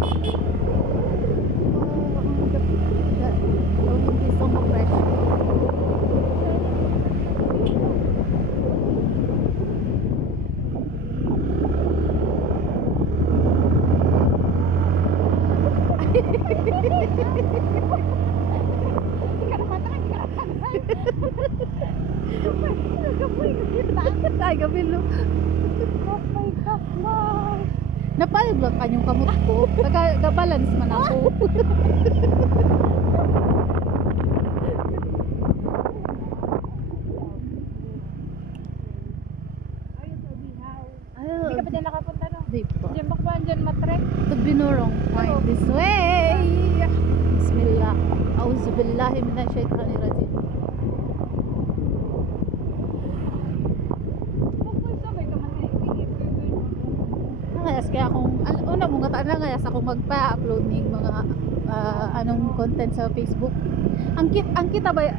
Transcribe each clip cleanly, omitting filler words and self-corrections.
Hindi so fresh. Ay, gabilo. Napalibot pa yung kamot ko. Nag-balance man ako. Hindi ka pa dyan nakapunta, no? Di pa. Dyan bakbaan dyan matrek. To be no wrong. Find this way. Bismillah. Auzubillahi minasyaitanirrajim. Sabay ka man eh. Nangayas kaya akong, una mo nga nangayas akong magpa-upload ng mga anong content sa Facebook. Ang kita ba,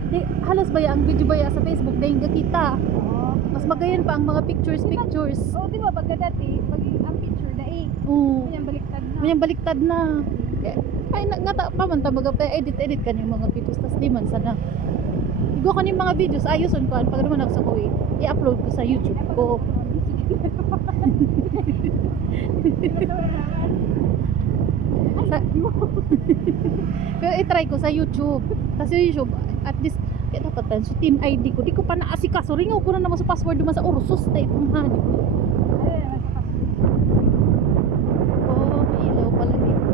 halos ba ang video ba sa Facebook dahil kita. Oo. Mas magayon pa ang mga pictures. Oo, di ba? Pagka dati, pag ang picture na eh. Oo. Kanyang baliktad na. May baliktad na. Ay, pa man ta edit ka ng mga videos tas di man sana. Igo ka ng mga videos ayuson ko pag naman ako sa Kuwait. I-upload ko sa YouTube ko. Sa, pero i-try ko sa YouTube. Kasi YouTube, at least, kaya dapat tayo, so team ID ko, di ko pa naasikaso. Ringaw ko na naman sa password naman sa Ursus na itong hanip ko. Oh, may ilaw pala dito.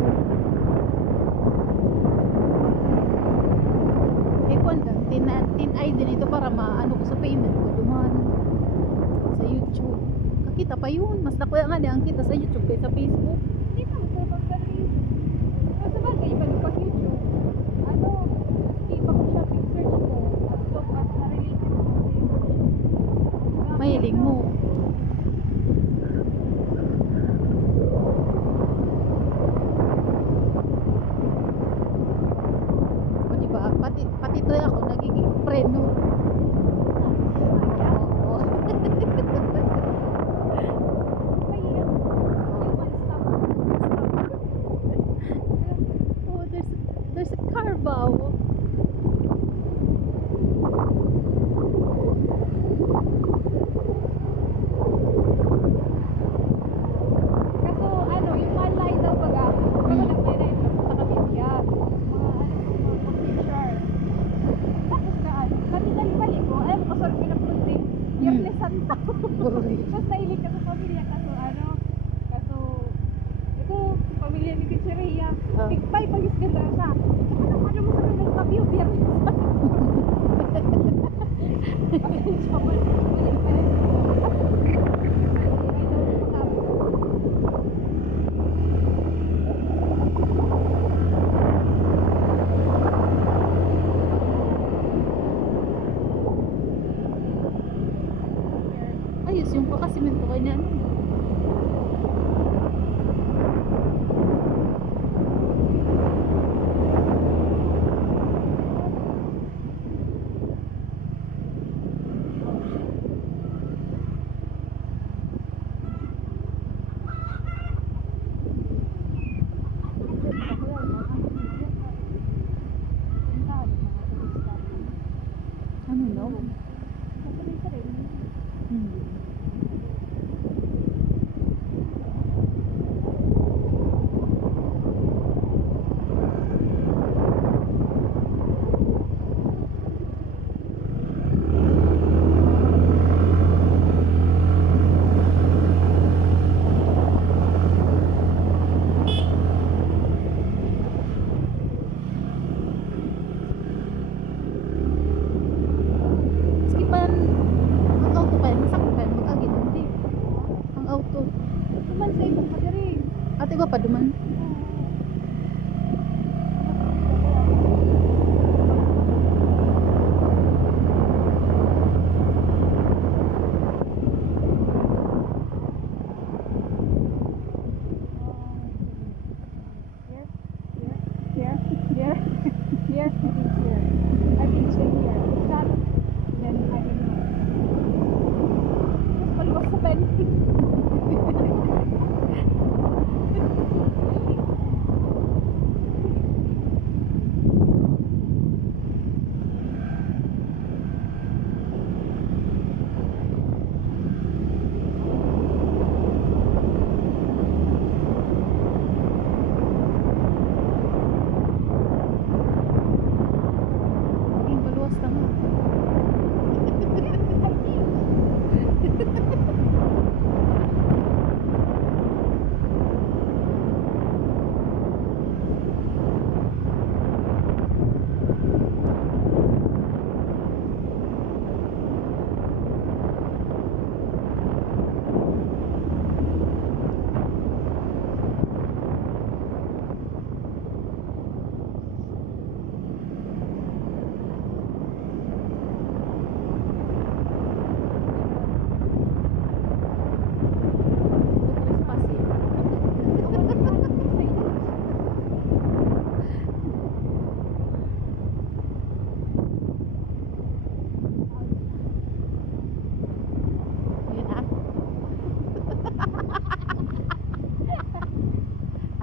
Eh, kung tin ID nito para maano ko sa payment ko, duman sa YouTube. Kakita pa yun. Mas nakuya nga ang kita sa YouTube kaysa sa Facebook. Hindi na, masarap ka rin. Kasi bagay, iba pag YouTube. Ano, iba ko siya search ko. As long as na-related ko. Mahiling mo. O diba, pati to ako nagiging preno. Oo. Oh, there's a Carabao. Kaso ano, yung malay daw baga, bago nagmay na yun sa kabibiyag. Mga picture. Tapos na ano, balik ko, ayaw ko sorry pinapuntin. Yung Santa. Tapos nailig ka sa pamilya, kaso ito, pamilya ni Kitcheria. Ah. Bigpay, pagis ganda siya. Ano mo kami nagpabiyog, biyernes. Ayos yung pakasimento kanya. Ano no? Hmm. Skipan ang auto pa yan, sakit pa yan, mag-agit hindi. Ang auto. Naman sa ibang kadiri. Ate ko pa duman. Here, here, here, I think here. I think so here. If not, then I don't know. Mas maluwag sa pen.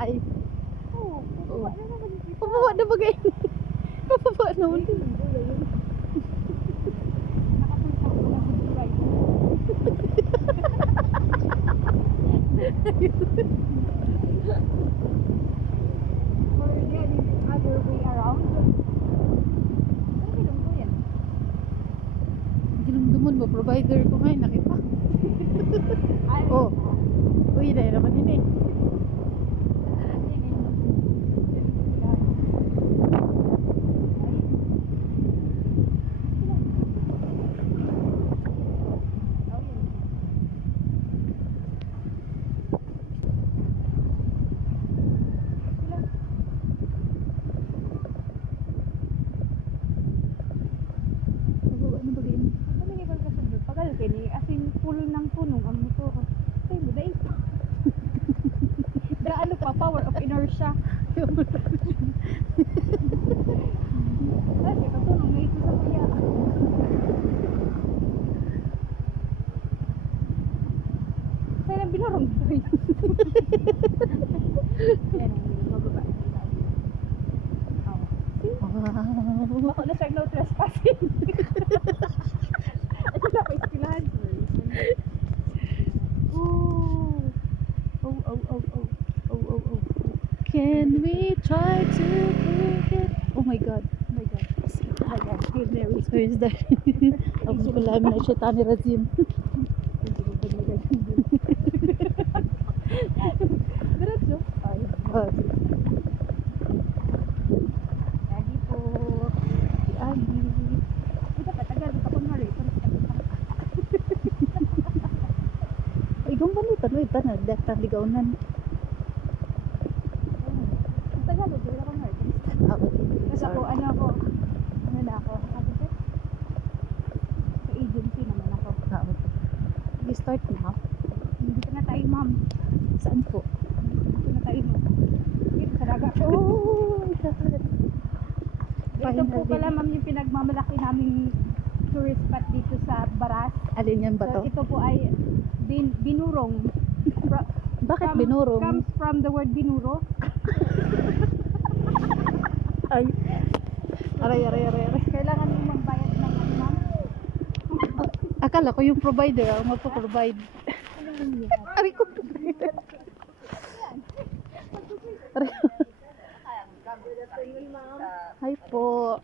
bahay. Oo, kukuha na naman kita. Papawa na ba kayo? Papawa na ulit. Nakapunta ko na sa driver. Or then, other way around. Ano bilong ko yan? Ginumduman mo, provider ko ngayon, nakita. Ay, Oh. Uy, dahil naman yun eh. Papawa na ba kayo? As in, full ng punong ang motor. Ay, mo dahil. Gaano pa, power of inertia. Ay, ito tunong na ito sa kuya. Sa'yo lang binurong ito eh. Yan ang mababa. Oh. See? Wow. Bako na sir, no trespassing. Ito na pa iskilahan, sir. Ooh. Oh, oh, oh, oh. Oh, oh, oh. Can we try to break it? Oh my God. Oh my God. Ayan, Hail Mary. So is that? Ako pala na Shaitani Razim. Diretso. Ay. Oh, Lagi po. si Agi. Ito pa, tagal. Ito ko na rin. Ay, gumbalitan mo ito na. Datang ligaunan. Tagal. Ito ko na rin. Ako. Kasi ako, ano ako. Ano na ako? Sabi ko, sa agency naman ako. Ako. Start na. Dito na tayo, ma'am. Saan po? Dito na tayo, ma'am. Dito sa dagat. Oh, Ito po pala, ma'am, yung pinagmamalaki naming tourist spot dito sa Baras. Alin yan ba So, to? ito po ay binurong. Bakit binurong? Comes from the word binuro. Ay. Aray. Kailangan mo magbayad ng ano, ma'am? Akala ko yung provider ang magpo-provide. Aray ko. Aray. Hi po.